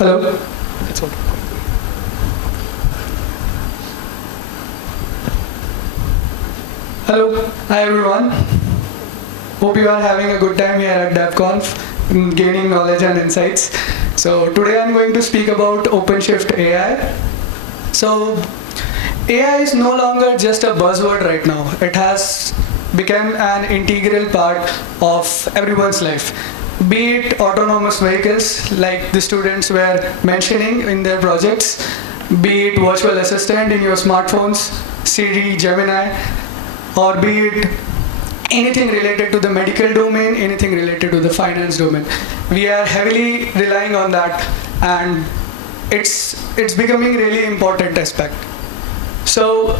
Hello? It's on. Hello. Hi everyone. Hope you are having a good time here at DevConf, gaining knowledge and insights. So today I'm going to speak about OpenShift AI. So AI is no longer just a buzzword right now. It has become an integral part of everyone's life. Be it autonomous vehicles, like the students were mentioning in their projects, be it virtual assistant in your smartphones, Siri, Gemini, or be it anything related to the medical domain, anything related to the finance domain. We are heavily relying on that, and it's becoming really important aspect. So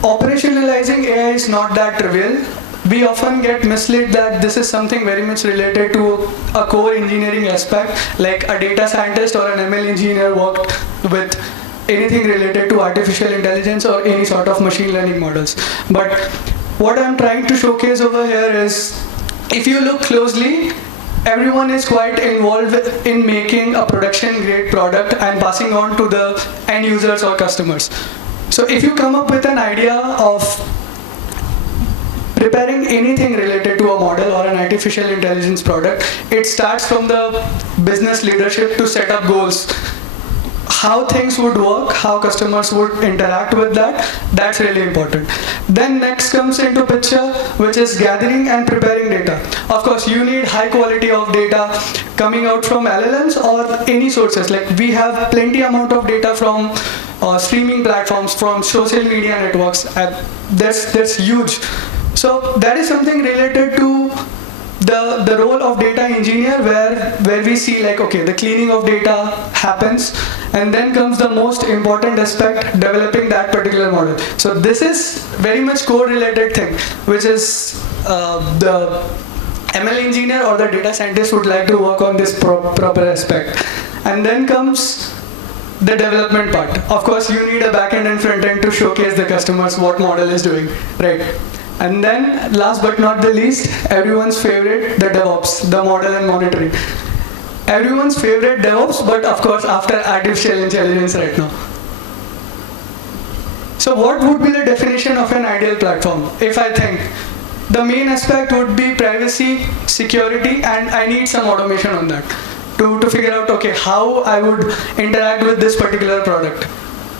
operationalizing AI is not that trivial. We often get misled that this is something very much related to a core engineering aspect, like a data scientist or an ML engineer worked with anything related to artificial intelligence or any sort of machine learning models. But what I'm trying to showcase over here is, if you look closely, everyone is quite involved in making a production grade product and passing on to the end users or customers. So if you come up with an idea of preparing anything related to a model or an artificial intelligence product, it starts from the business leadership to set up goals. How things would work, how customers would interact with that, that's really important. Then next comes into picture, which is gathering and preparing data. Of course, you need high quality of data coming out from LLMs or any sources. Like we have plenty amount of data from streaming platforms, from social media networks. That's huge. So that is something related to the role of data engineer, where we see like, okay, the cleaning of data happens, and then comes the most important aspect, developing that particular model. So this is very much core-related thing, which is the ML engineer or the data scientist would like to work on this proper aspect. And then comes the development part. Of course, you need a backend and front end to showcase the customers what model is doing, right? And then, last but not the least, everyone's favorite, the DevOps, the model and monitoring. Everyone's favorite DevOps, but of course after artificial intelligence right now. So what would be the definition of an ideal platform? If I think, the main aspect would be privacy, security, and I need some automation on that to figure out, okay, how I would interact with this particular product.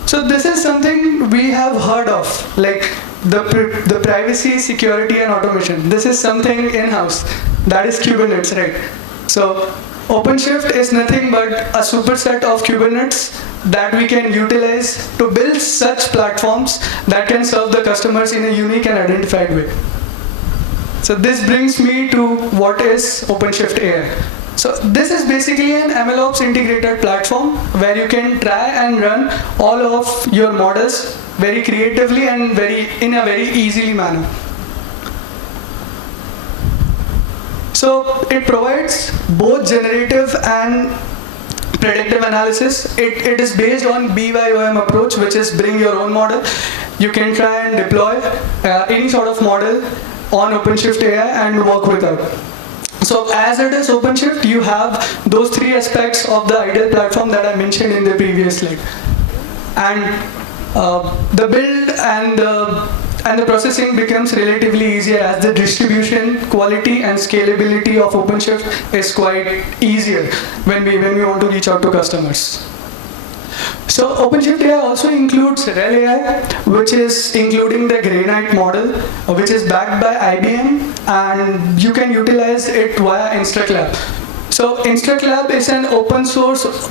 So this is something we have heard of, like the privacy, security, and automation. This is something in-house. That is Kubernetes, right? So OpenShift is nothing but a superset of Kubernetes that we can utilize to build such platforms that can serve the customers in a unique and identified way. So this brings me to what is OpenShift AI. So this is basically an MLOps integrated platform where you can try and run all of your models very creatively and in a very easily manner. So it provides both generative and predictive analysis. It is based on BYOM approach, which is bring your own model. You can try and deploy any sort of model on OpenShift AI and work with it. So as it is OpenShift, you have those three aspects of the ideal platform that I mentioned in the previous slide. And the build and the processing becomes relatively easier, as the distribution, quality, and scalability of OpenShift is quite easier when we want to reach out to customers. So OpenShift AI also includes RHEL AI, which is including the Granite model, which is backed by IBM, and you can utilize it via InstructLab. So InstructLab is an open source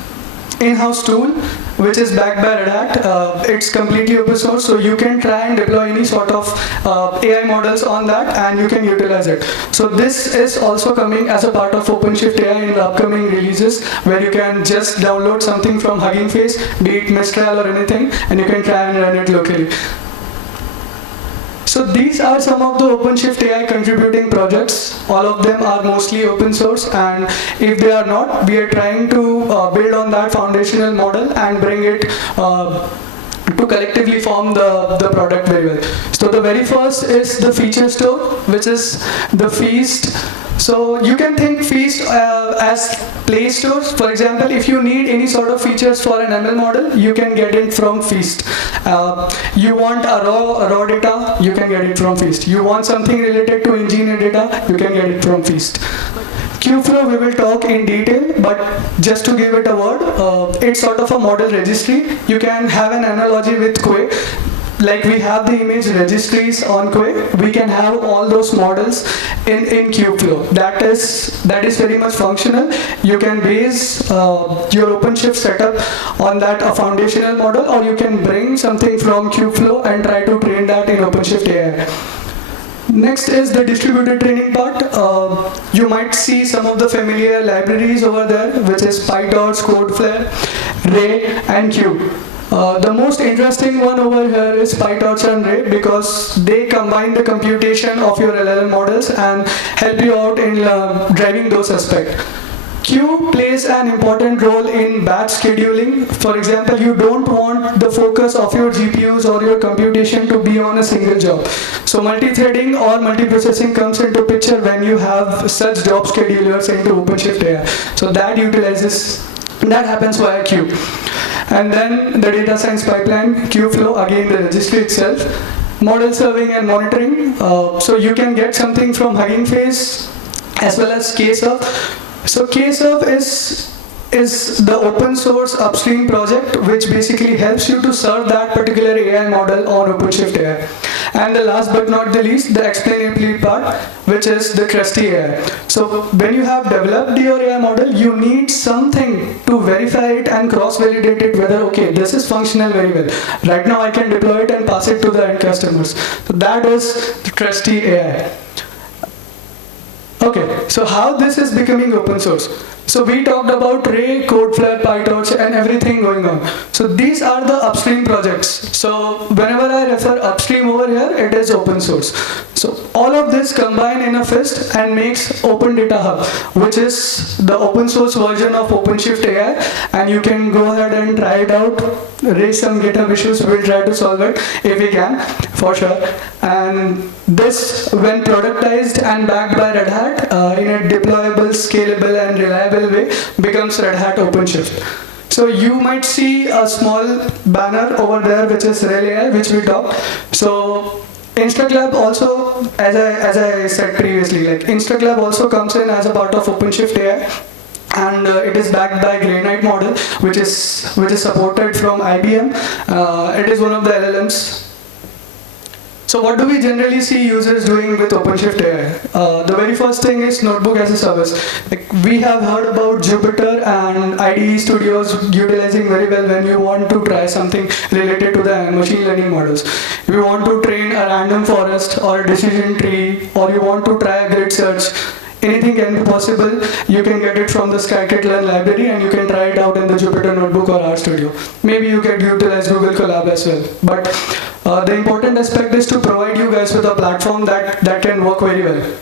in-house tool which is backed by Red Hat. It's completely open source, so you can try and deploy any sort of AI models on that, and you can utilize it. So this is also coming as a part of OpenShift AI in the upcoming releases, where you can just download something from Hugging Face, be it Mistral or anything, and you can try and run it locally. So these are some of the OpenShift AI contributing projects. All of them are mostly open source, and if they are not, we are trying to build on that foundational model and bring it to collectively form the product very well. So the very first is the feature store, which is the Feast. So you can think Feast as Play Store. For example, if you need any sort of features for an ML model, you can get it from Feast. You want a raw data, you can get it from Feast. You want something related to engineer data, you can get it from Feast. Kubeflow we will talk in detail, but just to give it a word, it's sort of a model registry. You can have an analogy with Quay. Like we have the image registries on Quay, we can have all those models in Kubeflow. That is very much functional. You can base your OpenShift setup on that a foundational model, or you can bring something from Kubeflow and try to train that in OpenShift AI. Next is the distributed training part. You might see some of the familiar libraries over there, which is PyTorch, Codeflare, Ray, and Cube. The most interesting one over here is PyTorch and Ray, because they combine the computation of your LLM models and help you out in driving those aspects. Q plays an important role in batch scheduling. For example, you don't want the focus of your GPUs or your computation to be on a single job. So multi-threading or multiprocessing comes into picture when you have such job schedulers into OpenShift AI. So that happens via Q. And then the data science pipeline, Kubeflow, again the registry itself. Model serving and monitoring. So you can get something from Hugging Face as well as Kserve. So Kserve is the open source upstream project which basically helps you to serve that particular AI model on OpenShift AI. And the last but not the least, the explainability part, which is the Krusty AI. So when you have developed your AI model, you need something to verify it and cross-validate it whether, okay, this is functional very well. Right now I can deploy it and pass it to the end customers. So that is the Krusty AI. Okay, so how this is becoming open source. So we talked about Ray, Codeflare, PyTorch, and everything going on. So these are the upstream projects. So whenever I refer upstream over here, it is open source. So all of this combine in a fist and makes Open Data Hub, which is the open source version of OpenShift AI. And you can go ahead and try it out, raise some GitHub issues, we'll try to solve it if we can, for sure. And this, when productized and backed by Red Hat in a deployable, scalable, and reliable way, becomes Red Hat OpenShift. So you might see a small banner over there which is Rel AI, which we talked. So InstructLab also, as I said previously, like InstructLab also comes in as a part of OpenShift AI. And it is backed by Granite model, which is supported from IBM. It is one of the LLMs. So what do we generally see users doing with OpenShift AI? The very first thing is notebook as a service. Like we have heard about Jupyter and IDE studios utilizing very well when you want to try something related to the machine learning models. If you want to train a random forest or a decision tree, or you want to try a grid search, anything can be possible. You can get it from the scikit-learn library and you can try it out in the Jupyter Notebook or RStudio. Maybe you can utilize Google Colab as well. But the important aspect is to provide you guys with a platform that can work very well.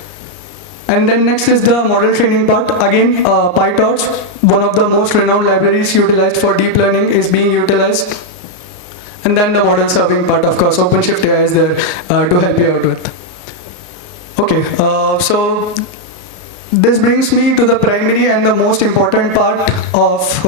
And then next is the model training part. Again, PyTorch, one of the most renowned libraries utilized for deep learning, is being utilized. And then the model serving part, of course, OpenShift AI is there to help you out with. Okay, so this brings me to the primary and the most important part of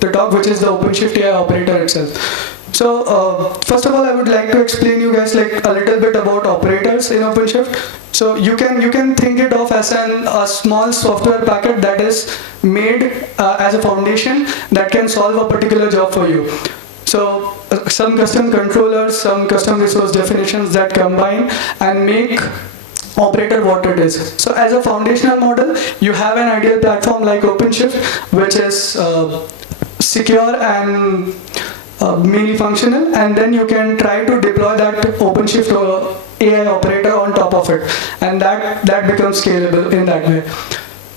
the talk, which is the OpenShift AI operator itself. So first of all, I would like to explain you guys like a little bit about operators in OpenShift. So you can think it of as a small software packet that is made as a foundation that can solve a particular job for you. So some custom controllers, some custom resource definitions that combine and make operator what it is. So as a foundational model, you have an ideal platform like OpenShift, which is secure and mainly functional, and then you can try to deploy that OpenShift AI operator on top of it, and that becomes scalable in that way.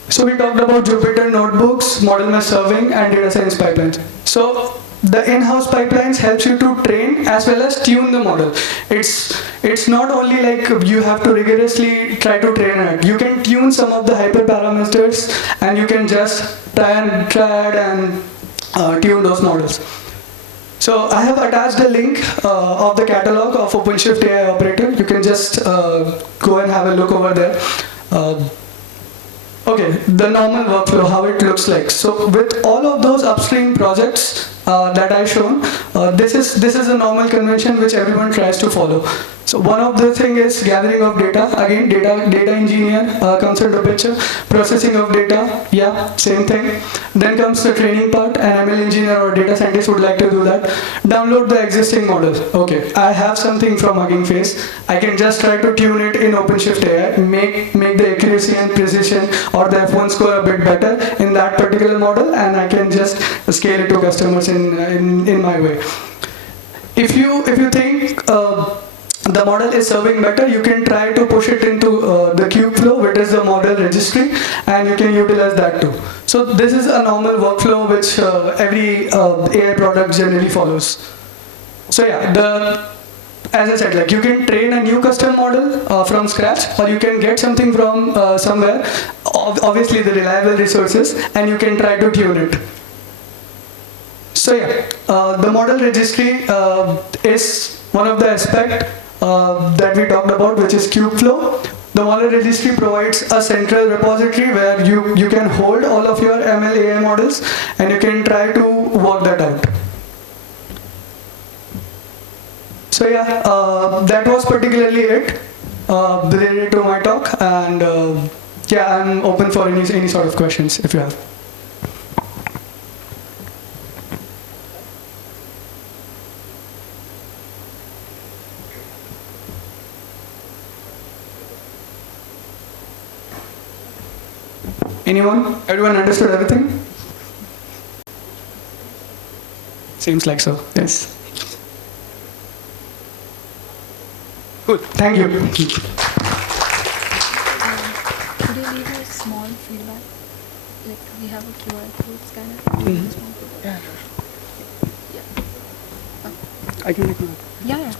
So we talked about Jupyter notebooks, model mesh serving, and data science pipelines. So the in-house pipelines helps you to train as well as tune the model. It's not only like you have to rigorously try to train it. You can tune some of the hyperparameters, and you can just try and tune those models. So I have attached a link of the catalog of OpenShift AI operator. You can just go and have a look over there. Okay, the normal workflow, how it looks like. So with all of those upstream projects that I shown, this is a normal convention which everyone tries to follow. So one of the thing is gathering of data. Again, data engineer comes into picture. Processing of data, yeah, same thing. Then comes the training part. An ML engineer or data scientist would like to do that. Download the existing model. Okay, I have something from Hugging Face. I can just try to tune it in OpenShift AI, make the accuracy and precision or the F1 score a bit better in that particular model, and I can just scale it to customers in my way. If you think the model is serving better, you can try to push it into the Kubeflow, which is the model registry, and you can utilize that too. So this is a normal workflow which every AI product generally follows. So yeah, as I said, like you can train a new custom model from scratch, or you can get something from somewhere, obviously the reliable resources, and you can try to tune it. So yeah, the model registry is one of the aspects that we talked about, which is Kubeflow. The model registry provides a central repository where you can hold all of your ML AI models, and you can try to work that out. So yeah, that was particularly it related to my talk, and yeah, I'm open for any sort of questions if you have. Anyone? Everyone understood everything? Seems like so, yes. Good, thank you. Could you leave a small feedback? Like we have a QR code scanner. Mm-hmm. Yeah. I can make one. Yeah.